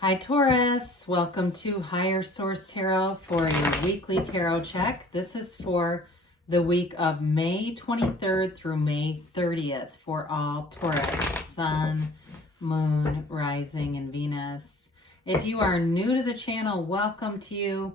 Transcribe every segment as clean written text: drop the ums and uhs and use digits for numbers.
Hi Taurus, welcome to Higher Source Tarot for your weekly tarot check. This is for the week of May 23rd through May 30th for all Taurus, Sun, Moon, Rising, and Venus. If you are new to the channel, welcome to you.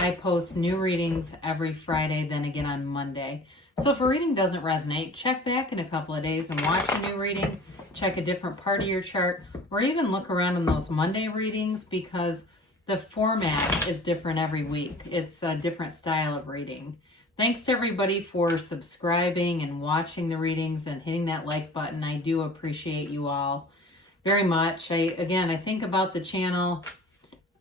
I post new readings every Friday, then again on Monday. So if a reading doesn't resonate, check back in a couple of days and watch a new reading. Check a different part of your chart, or even look around in those Monday readings because the format is different every week. It's a different style of reading. Thanks to everybody for subscribing and watching the readings and hitting that like button. I do appreciate you all very much. I think about the channel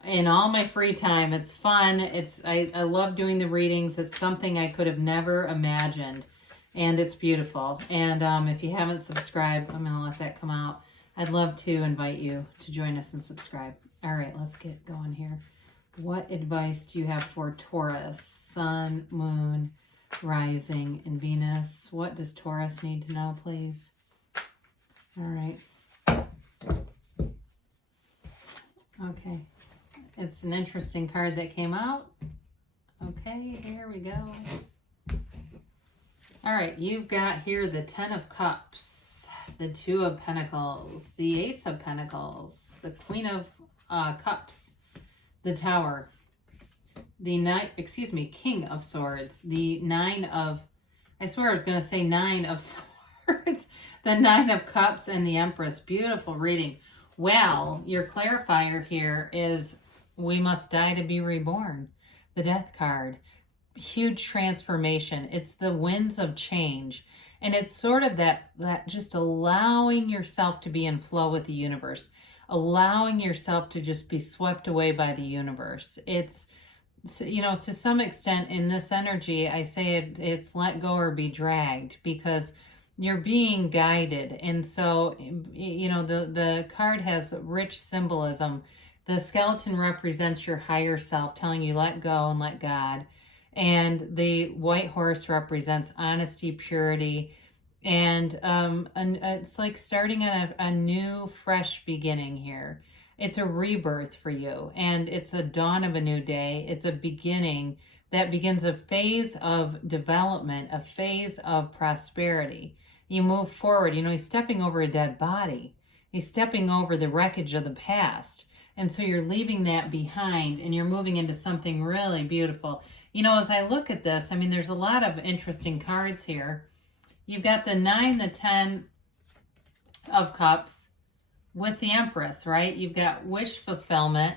in all my free time. It's fun. I love doing the readings. It's something I could have never imagined. And it's beautiful. And if you haven't subscribed, I'm going to let that come out. I'd love to invite you to join us and subscribe. All right, let's get going here. What advice do you have for Taurus, Sun, Moon, Rising, and Venus? What does Taurus need to know, please? All right. Okay. It's an interesting card that came out. Okay, here we go. All right, you've got here the Ten of Cups, the Two of Pentacles, the Ace of Pentacles, the Queen of Cups, the Tower, the King of Swords, the Nine of, I swear I was going to say Nine of Swords, the Nine of Cups, and the Empress. Beautiful reading. Well, your clarifier here is we must die to be reborn, the Death card. Huge transformation. It's the winds of change, and it's sort of that just allowing yourself to be in flow with the universe, allowing yourself to just be swept away by the universe. It's, you know, to some extent in this energy, I say it's let go or be dragged, because you're being guided. And so, you know, the card has rich symbolism. The skeleton represents your higher self, telling you let go and let God. And the white horse represents honesty, purity, and it's like starting a new, fresh beginning here. It's a rebirth for you, and it's a dawn of a new day. It's a beginning that begins a phase of development, a phase of prosperity. You move forward. You know, he's stepping over a dead body. He's stepping over the wreckage of the past. And so you're leaving that behind, and you're moving into something really beautiful. You know, as I look at this, I mean, there's a lot of interesting cards here. You've got the 9, the 10 of Cups with the Empress, right? You've got wish fulfillment,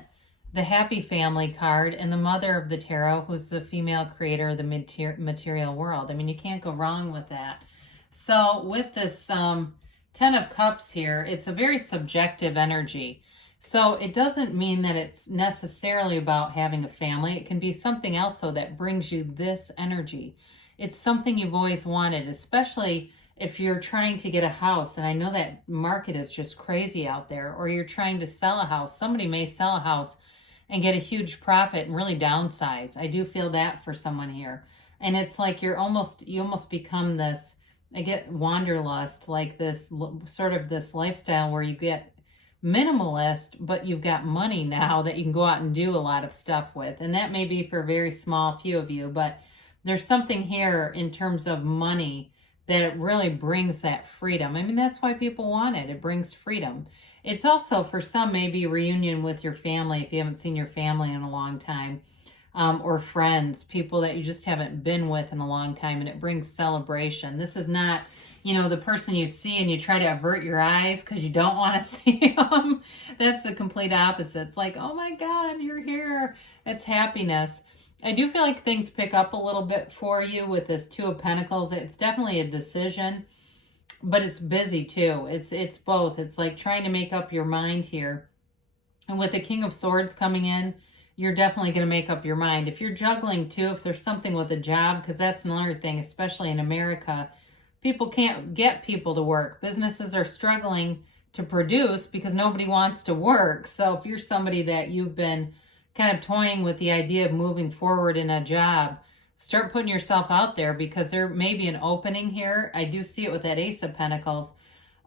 the happy family card, and the Mother of the Tarot, who's the female creator of the material world. I mean, you can't go wrong with that. So with this 10 of Cups here, it's a very subjective energy. So it doesn't mean that it's necessarily about having a family. It can be something else, though, that brings you this energy. It's something you've always wanted, especially if you're trying to get a house. And I know that market is just crazy out there. Or you're trying to sell a house. Somebody may sell a house and get a huge profit and really downsize. I do feel that for someone here. And it's like you almost become this, I get wanderlust, like this sort of this lifestyle where you get minimalist, but you've got money now that you can go out and do a lot of stuff with. And that may be for a very small few of you, but there's something here in terms of money that it really brings that freedom. I mean, that's why people want it. It brings freedom. It's also, for some, maybe a reunion with your family if you haven't seen your family in a long time, or friends, people that you just haven't been with in a long time, and it brings celebration. This is not, you know, the person you see and you try to avert your eyes because you don't want to see them. That's the complete opposite. It's like, oh my God, you're here. It's happiness. I do feel like things pick up a little bit for you with this Two of Pentacles. It's definitely a decision, but it's busy too. It's both. It's like trying to make up your mind here. And with the King of Swords coming in, you're definitely going to make up your mind. If you're juggling too, if there's something with a job, because that's another thing, especially in America, people can't get people to work. Businesses are struggling to produce because nobody wants to work. So if you're somebody that you've been kind of toying with the idea of moving forward in a job, start putting yourself out there, because there may be an opening here. I do see it with that Ace of Pentacles.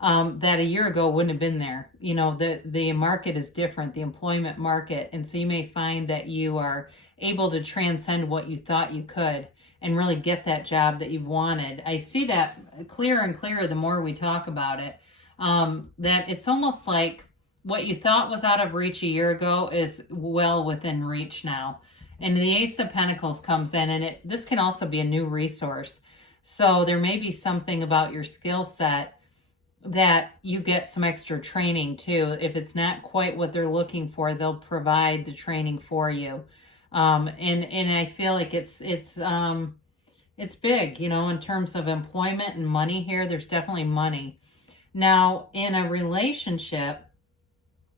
that a year ago wouldn't have been there. You know, the market is different, the employment market. And so you may find that you are able to transcend what you thought you could and really get that job that you've wanted. I see that clearer and clearer the more we talk about it, that it's almost like what you thought was out of reach a year ago is well within reach now. And the Ace of Pentacles comes in, and this can also be a new resource. So there may be something about your skill set that you get some extra training too. If it's not quite what they're looking for, they'll provide the training for you. And I feel like it's big, you know, in terms of employment and money here. There's definitely money. Now, in a relationship,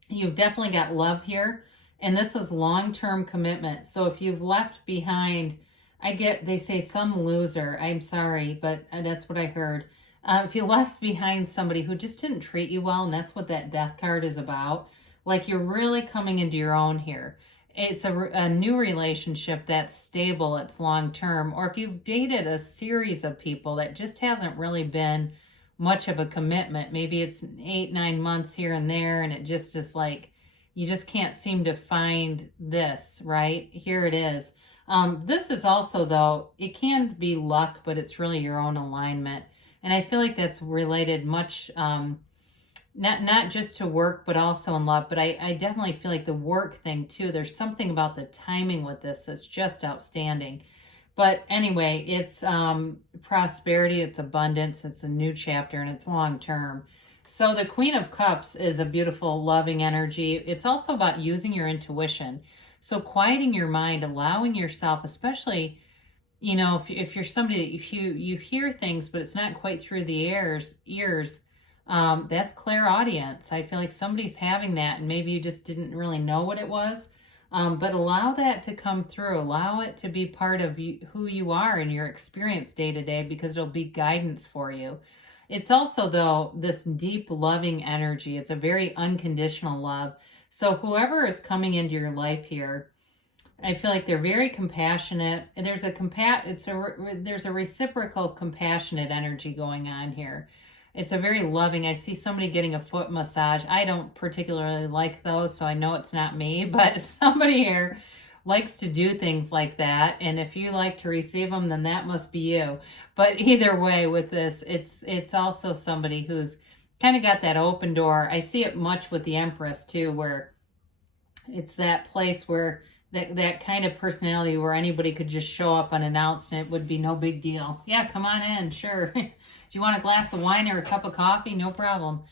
you've definitely got love here, and this is long-term commitment. So if you've left behind, they say some loser. I'm sorry, but that's what I heard. If you left behind somebody who just didn't treat you well, and that's what that Death card is about, like you're really coming into your own here. It's a new relationship that's stable, it's long-term. Or if you've dated a series of people that just hasn't really been much of a commitment, maybe it's 8-9 months here and there, and it just is like, you just can't seem to find this, right? Here it is. This is also, though, it can be luck, but it's really your own alignment. And I feel like that's related much, not just to work, but also in love. But I definitely feel like the work thing too, there's something about the timing with this that's just outstanding. But anyway, it's prosperity, it's abundance, it's a new chapter, and it's long term. So the Queen of Cups is a beautiful, loving energy. It's also about using your intuition. So quieting your mind, allowing yourself, especially, you know, if you're somebody that you hear things, but it's not quite through the ears, that's clairaudience. I feel like somebody's having that, and maybe you just didn't really know what it was. But allow that to come through. Allow it to be part of who you are and your experience day to day, because it'll be guidance for you. It's also, though, this deep loving energy. It's a very unconditional love. So whoever is coming into your life here, I feel like they're very compassionate. There's a reciprocal compassionate energy going on here. It's a very loving. I see somebody getting a foot massage. I don't particularly like those, so I know it's not me, but somebody here likes to do things like that. And if you like to receive them, then that must be you. But either way with this, it's also somebody who's kind of got that open door. I see it much with the Empress too, where it's that place where that kind of personality where anybody could just show up unannounced and it would be no big deal. Yeah, come on in, sure. Do you want a glass of wine or a cup of coffee? No problem.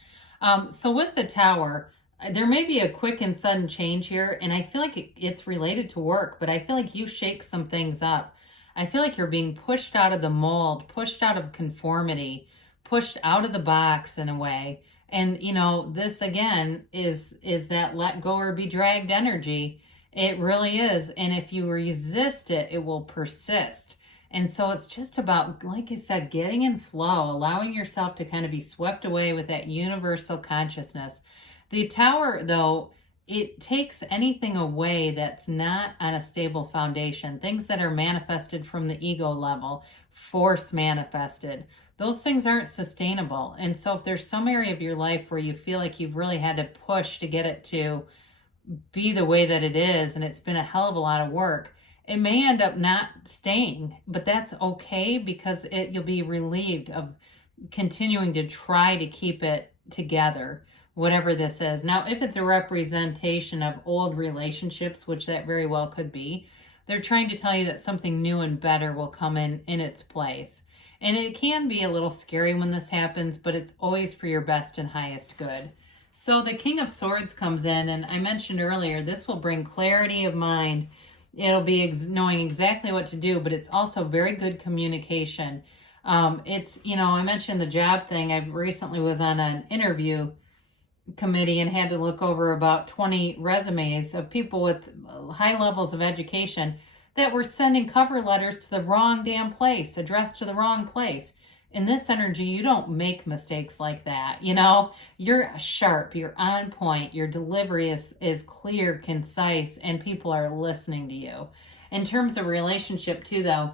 So with the Tower, there may be a quick and sudden change here, and I feel like it's related to work, but I feel like you shake some things up. I feel like you're being pushed out of the mold, pushed out of conformity, pushed out of the box in a way. And, you know, this again is that let go or be dragged energy. It really is. And if you resist it, it will persist. And so it's just about, like I said, getting in flow, allowing yourself to kind of be swept away with that universal consciousness. The Tower, though, it takes anything away that's not on a stable foundation. Things that are manifested from the ego level, force manifested. Those things aren't sustainable. And so if there's some area of your life where you feel like you've really had to push to get it to be the way that it is, and it's been a hell of a lot of work, it may end up not staying, but that's okay, because you'll be relieved of continuing to try to keep it together, whatever this is. Now, if it's a representation of old relationships, which that very well could be, they're trying to tell you that something new and better will come in its place. And it can be a little scary when this happens, but it's always for your best and highest good. So the King of Swords comes in, and I mentioned earlier, this will bring clarity of mind. It'll be knowing exactly what to do, but it's also very good communication. It's, you know, I mentioned the job thing. I recently was on an interview committee and had to look over about 20 resumes of people with high levels of education that were sending cover letters to the wrong damn place, addressed to the wrong place. In this energy, you don't make mistakes like that. You know, you're sharp, you're on point, your delivery is clear, concise, and people are listening to you. In terms of relationship too, though,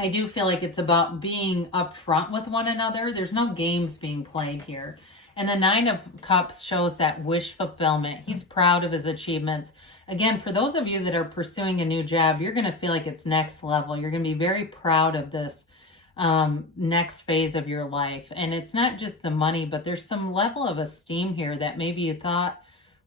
I do feel like it's about being upfront with one another. There's no games being played here. And the Nine of Cups shows that wish fulfillment. He's proud of his achievements. Again, for those of you that are pursuing a new job, you're going to feel like it's next level. You're going to be very proud of this next phase of your life. And it's not just the money, but there's some level of esteem here that maybe you thought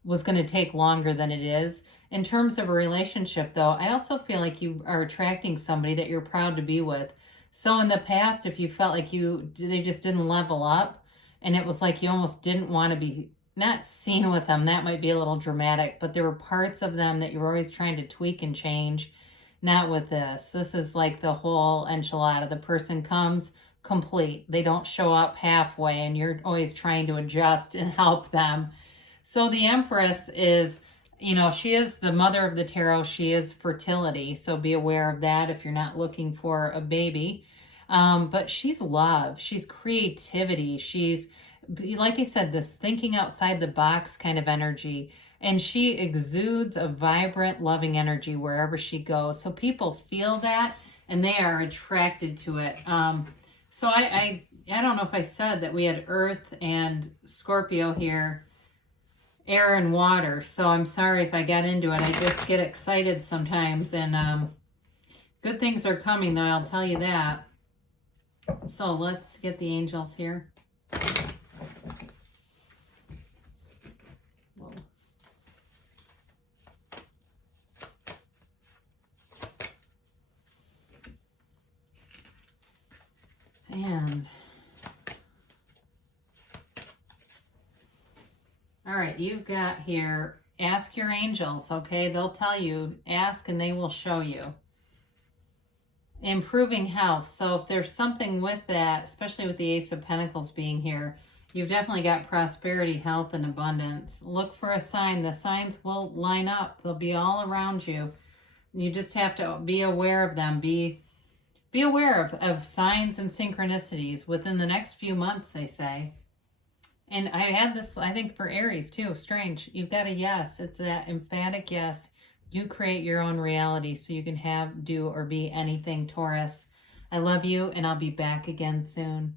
was going to take longer than it is. In terms of a relationship, though, I also feel like you are attracting somebody that you're proud to be with. So in the past, if you felt like they just didn't level up, and it was like you almost didn't want to be, not seen with them, that might be a little dramatic, but there were parts of them that you were always trying to tweak and change. Not with this. This is like the whole enchilada. The person comes complete. They don't show up halfway, and you're always trying to adjust and help them. So the Empress is, she is the mother of the tarot. She is fertility. So be aware of that if you're not looking for a baby. But she's love. She's creativity. She's, like I said, this thinking outside the box kind of energy. And she exudes a vibrant, loving energy wherever she goes. So people feel that, and they are attracted to it. So I don't know if I said that we had Earth and Scorpio here, air and water. So I'm sorry if I got into it. I just get excited sometimes. And good things are coming, though, I'll tell you that. So let's get the angels here. And all right, you've got here, ask your angels, okay? They'll tell you, ask and they will show you. Improving health. So if there's something with that, especially with the Ace of Pentacles being here, you've definitely got prosperity, health, and abundance. Look for a sign. The signs will line up. They'll be all around you. You just have to be aware of them. Be aware of signs and synchronicities within the next few months, they say. And I had this, I think, for Aries too. Strange. You've got a yes. It's that emphatic yes. You create your own reality so you can have, do, or be anything, Taurus. I love you, and I'll be back again soon.